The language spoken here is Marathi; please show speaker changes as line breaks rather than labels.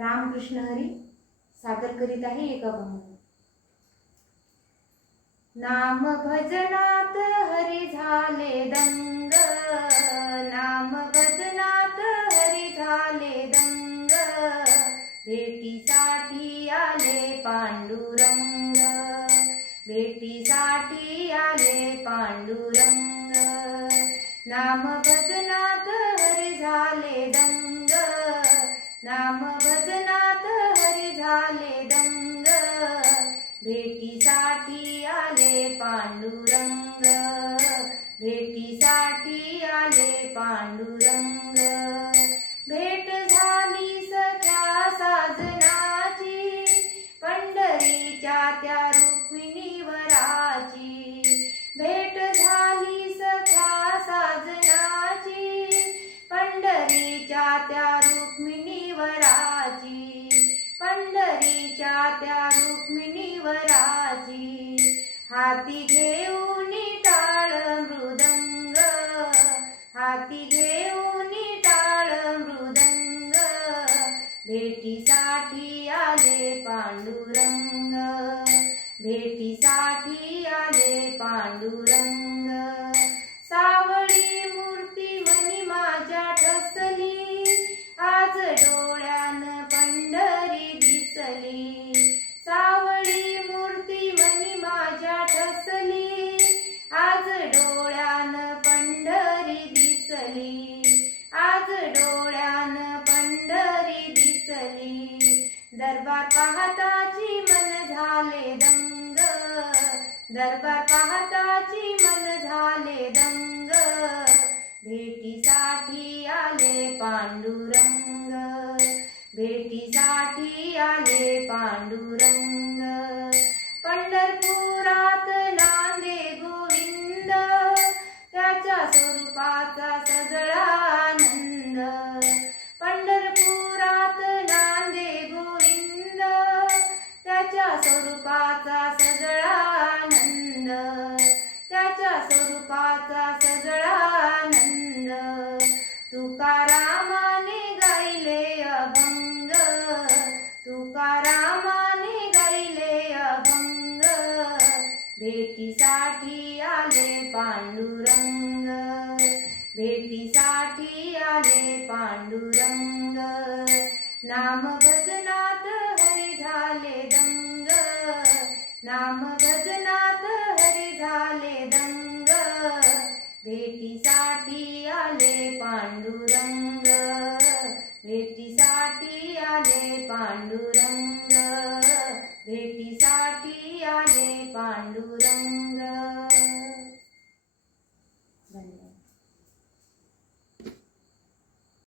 रामकृष्ण हरी सादर करीत आहे एक अभंग नाम भजनात हरी झाले दंग. नाम भजनात हरी झाले दंग. भेटीसाठी आले पांडुरंग. भेटीसाठी आले पांडुरंग. नाम भजनात नाम भजनात हरी झाले दंग भेटीसाठी आले पांडुरंग भेटीसाठी आले पांडुरंग. भेट झाली सख्या साजनाची पंढरीच्या त्या हाती घेऊन टाळ मृदंग. हाती घेऊन टाळ मृदंग. भेटीसाठी आले पांडुरंग. भेट डोळ्यान पंढरी दिसली. दरबार पाहताची मन झाले दंग. दरबार पाहताची मन झाले दंग. भेटीसाठी आले पांडुरंग. भेटीसाठी आले पांडुरंग. स्वरूपाचा सगळा आनंद त्याच्या स्वरूपाचा सगळा आनंद तुकारामाने गायले अभंग. तुकारामाने गायले अभंग. भेटीसाठी आले पांडुरंग. भेटीसाठी आले पांडुरंग. नाम नाम भजनात हरी झाले दंग. भेटीसाठी आले पांडुरंग. भेटीसाठी आले पांडुरंग.